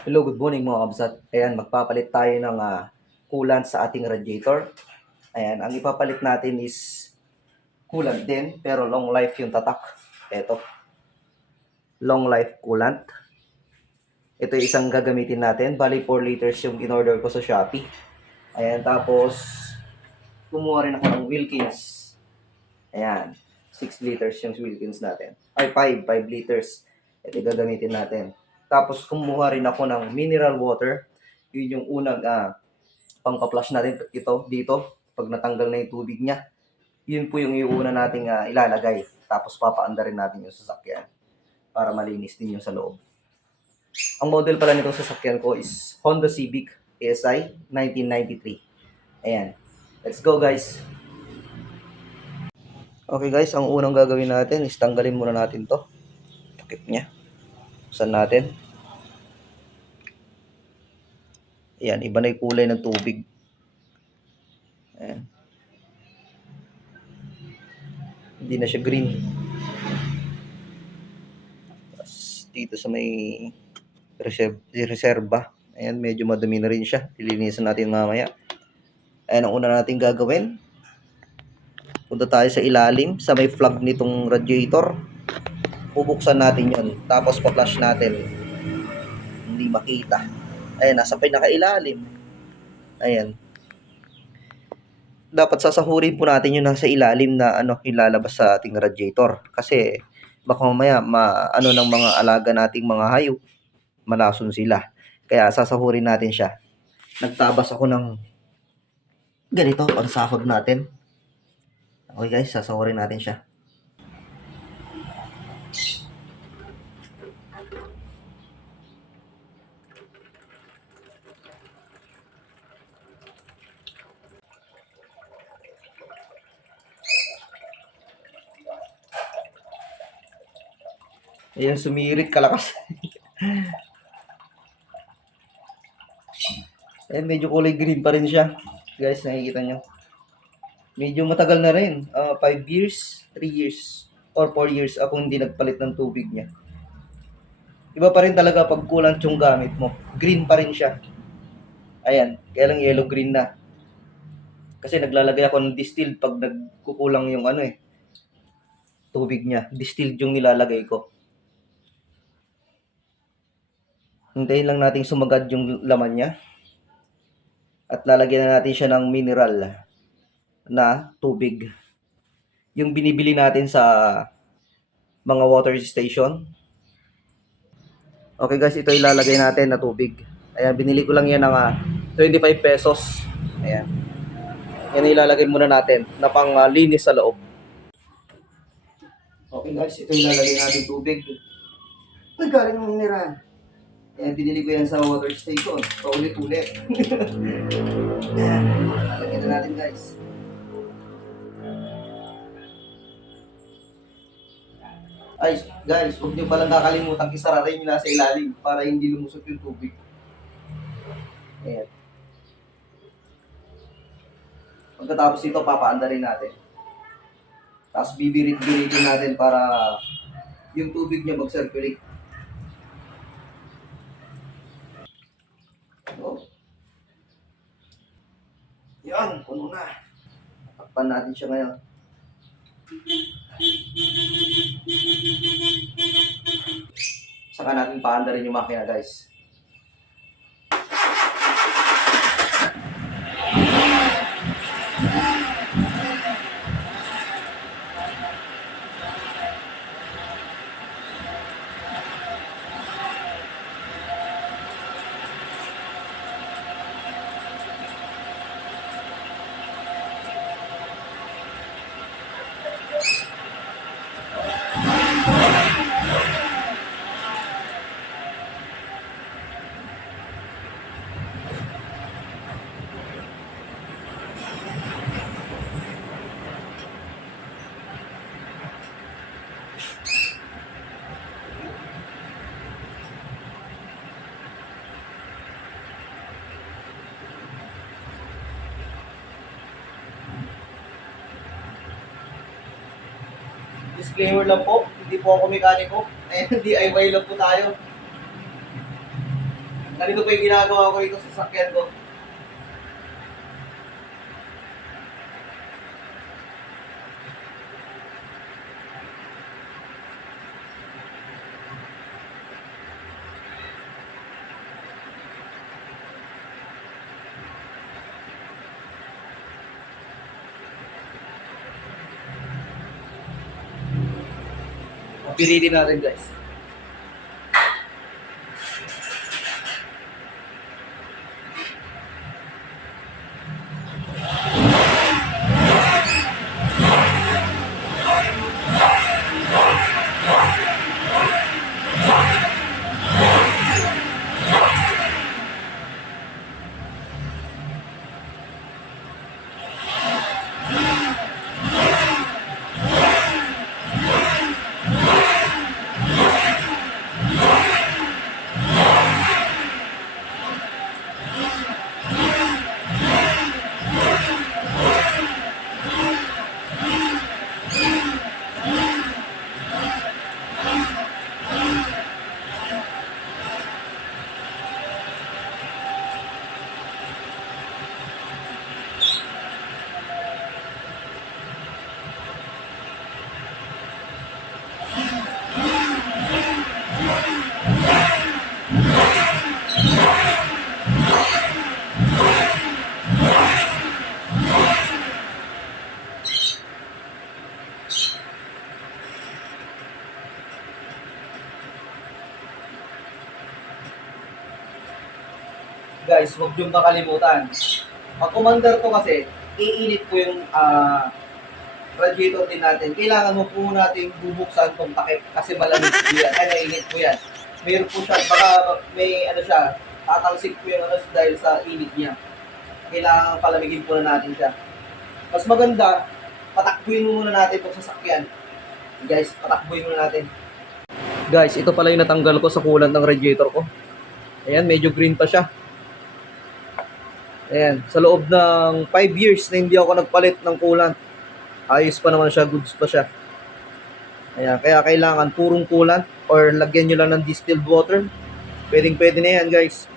Hello, good morning mga kabsat. Ayan, magpapalit tayo ng coolant sa ating radiator. Ayan, ang ipapalit natin is coolant din, pero long life yung tatak. Ito, long life coolant. Ito yung isang gagamitin natin. Bali 4 liters yung in-order ko sa Shopee. Ayan, tapos kumuha rin ako ng Wilkins. Ayan, 6 liters yung Wilkins natin. Ay, 5 liters. Ito yung gagamitin natin. Tapos kumuha rin ako ng mineral water. Yun yung unang pangpa-flush natin ito dito pag natanggal na yung tubig niya. Yun po yung iuna nating ilalagay. Tapos papaanda rin natin yung sasakyan para malinis din yung sa loob. Ang model pala nitong sasakyan ko is Honda Civic ASI 1993. Ayan. Let's go guys. Okay guys, ang unang gagawin natin is tanggalin muna natin to. Takip niya. Buksan natin. Ayan, iba na yung kulay ng tubig. Ayan. Hindi na siya green. Tapos dito sa may reserva. Ayan, medyo madumi na rin siya. Lilinisan natin mamaya. Ayan, ang una natin gagawin. Punta tayo sa ilalim, sa may plug nitong radiator. Bubuksan natin yon. Tapos pa-flush natin. Hindi makita. Ayan, nasa pinakailalim. Ayan. Dapat sasahurin po natin yung nasa ilalim na ilalabas sa ating radiator. Kasi baka mamaya ng mga alaga nating mga hayop. Malason sila. Kaya sasahurin natin siya. Nagtabas ako ng ganito pang sahod natin. Okay guys, sasahurin natin siya. Ayan, sumirit kalakas. Ayan, medyo kulay green pa rin siya. Guys, nakikita nyo. Medyo matagal na rin. 5 years, 3 years, or 4 years ako hindi nagpalit ng tubig niya. Iba pa rin talaga pag coolant yung gamit mo. Green pa rin siya. Ayan, kaya lang yellow green na. Kasi naglalagay ako ng distilled pag nagkukulang yung tubig niya. Distilled yung nilalagay ko. Hintayin lang nating sumagad yung laman niya. At lalagyan na natin siya ng mineral na tubig. Yung binibili natin sa mga water station. Okay guys, ito ilalagay natin na tubig. Ayan, binili ko lang yan ng 25 pesos. Ayan. Yan ilalagay muna natin na pang linis sa loob. Okay guys, ito ilalagay natin tubig. Nagaling ng mineral. Ayan, binili ko yan sa water station. Paulit-ulit. Ayan, lalagyan na natin guys. Ay, guys, huwag nyo palang kakalimutan isara rin yung nasa ilalim para hindi lumusot yung tubig. Ayan. Pagkatapos ito, papaanda rin natin. Tapos bibirit-biritin natin para yung tubig niya mag-circulate. So, yan, puno na. Takpan natin siya ngayon. Saka natin paanda rin yung makina guys. Disclaimer lang po, hindi po ako mekaniko. Ayan, DIY lang po tayo. Ganito pa yung ginagawa ko ito sa sakyan ko. Pilitin natin guys. Guys, huwag niyong makalimutan. Pag commander to kasi, iinit po yung radiator din natin. Kailangan mo po natin bubuksan tong takip kasi malamig po yan. Ay, mainit po yan. Mayroon po siya, baka may ano siya, tatalsik po yung ano dahil sa init niya. Kailangan palamigin po na natin siya. Mas maganda, patakbuhin muna natin itong sasakyan. Guys, patakbuhin muna natin. Guys, ito pala yung natanggal ko sa coolant ng radiator ko. Ayan, medyo green pa siya. Ayan, sa loob ng 5 years na hindi ako nagpalit ng coolant. Ayos pa naman siya, goods pa siya. Ayan, kaya kailangan purong coolant or lagyan nyo lang ng distilled water. Pwedeng-pwede na yan, guys.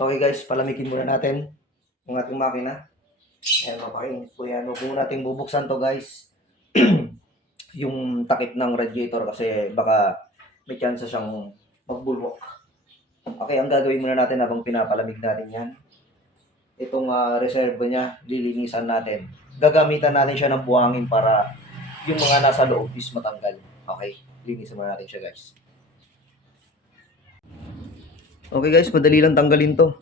Okay guys, palamigin muna natin ang ating makina. Ayan, mapakainit po yan. Huwag muna natin bubuksan to guys. Yung takip ng radiator kasi baka may chance siyang magbulwak. Okay, ang gagawin muna natin habang pinapalamig natin yan. Itong reservo niya, lilinisan natin. Gagamitan natin siya ng buhangin para yung mga nasa loob is matanggal. Okay, linisan muna natin siya guys. Okay guys, madali lang tanggalin to.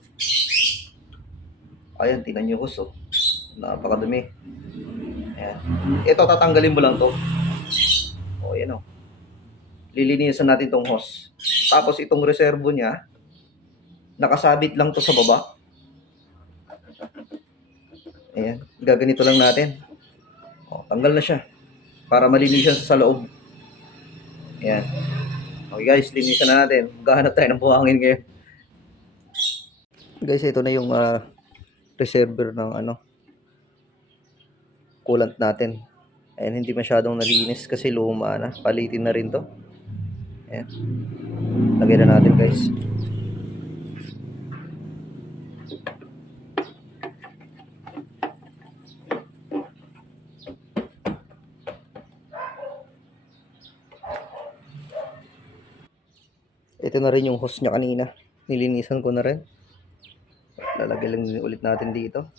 Ayan, tingnan nyo ko so. Napakadumi. Ayan. Ito, tatanggalin mo lang to. O, yan o. Lilinisan natin tong hose. Tapos itong reservo niya, nakasabit lang to sa baba. Ayan, gaganito lang natin. O, tanggal na siya. Para malinis siya sa loob. Ayan. Okay guys, linisan na natin. Maghahanap tayo ng buhangin ngayon. Guys, ito na yung reservoir ng coolant natin. Ayan, hindi masyadong nalinis kasi luma na. Palitin na rin to. Ayan. Lagyan na natin guys. Ito na rin yung hose niya kanina. Nilinisan ko na rin. Lalagyan lang ulit natin dito.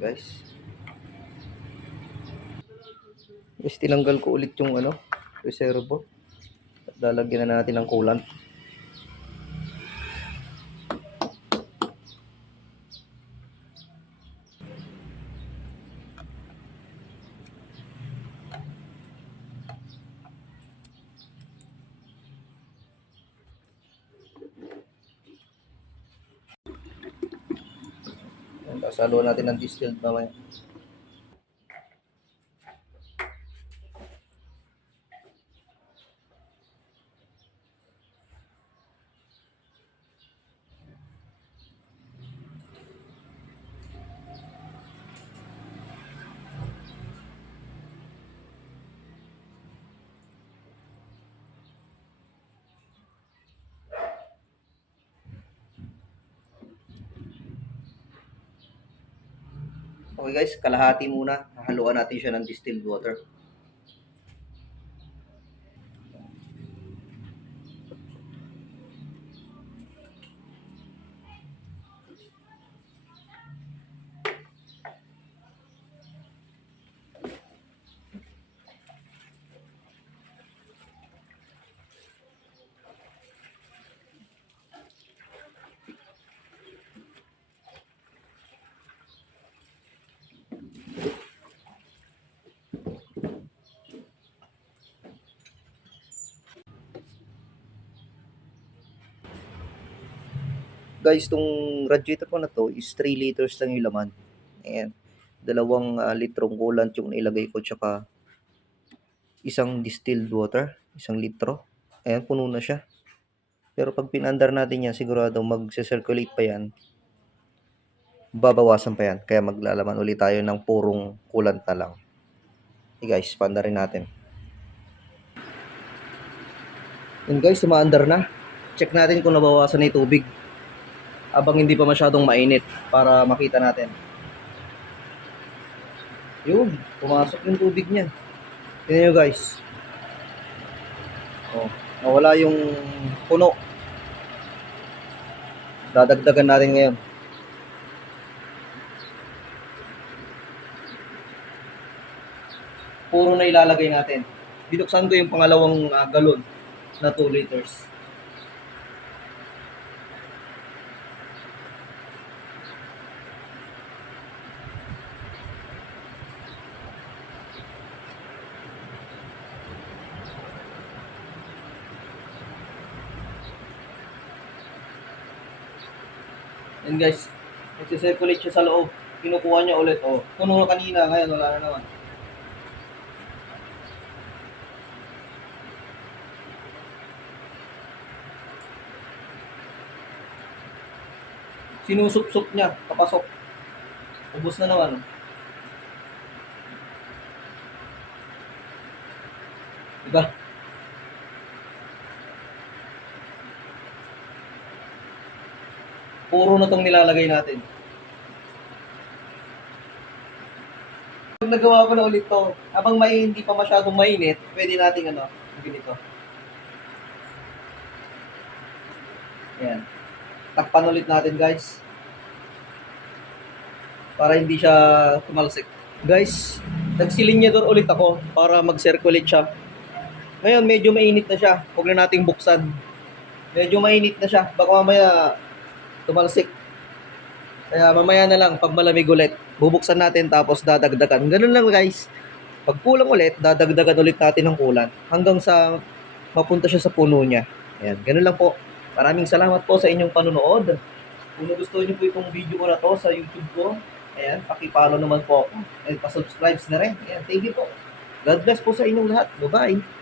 Guys. Guys, tinanggal ko ulit yung reservo. At lalagyan na natin ng coolant. Tapos haluan natin ng distilled mamaya. Okay guys, kalahati muna. Haluan natin siya ng distilled water. Guys, tong radiator ko na to is 3 liters lang yung laman. Ayan. 2 litrong coolant yung nilagay ko, tsaka isang distilled water, 1 litro. Ayan, puno na siya. Pero pag pinandar natin yan, sigurado mag-circulate pa yan. Babawasan pa yan. Kaya maglalaman ulit tayo ng purong coolant na lang. Okay guys, pandarin natin. Yun guys, sumaandar na. Check natin kung nabawasan na yung tubig. Abang hindi pa masyadong mainit para makita natin. Yun, pumasok yung tubig niya. Tingnan nyo guys. Oh, nawala yung puno. Dadagdagan natin ngayon. Puro na ilalagay natin. Binuksan ko yung pangalawang galon na 2 liters. And guys, nagsisirculate siya sa loob. Kinukuha niya ulit. Oh, puno na kanina, ngayon wala na naman. Sinusup-sup niya, papasok. Ubus na naman. Diba? Puro na tong nilalagay natin. Pag nagawa ko na ulit to, habang hindi pa masyadong mainit, pwede nating ganito. Ayan. Takpan ulit natin guys. Para hindi siya tumalsik. Guys, nagsilinyador ulit ako para mag-circulate siya. Ngayon, medyo mainit na siya. Huwag na nating buksan. Medyo mainit na siya. Baka mamaya tumalsik. Kaya mamaya na lang, pag malamig ulit, bubuksan natin tapos dadagdagan. Ganun lang guys. Pag kulang ulit, dadagdagan ulit natin ng kulan hanggang sa mapunta siya sa puno niya. Ayan, ganun lang po. Maraming salamat po sa inyong panunood. Kung nagustuhan niyo po itong video ko na to sa YouTube ko, ayan, paki-follow naman po ako. At pa-subscribe na rin. Ayan, thank you po. God bless po sa inyong lahat. Bye-bye.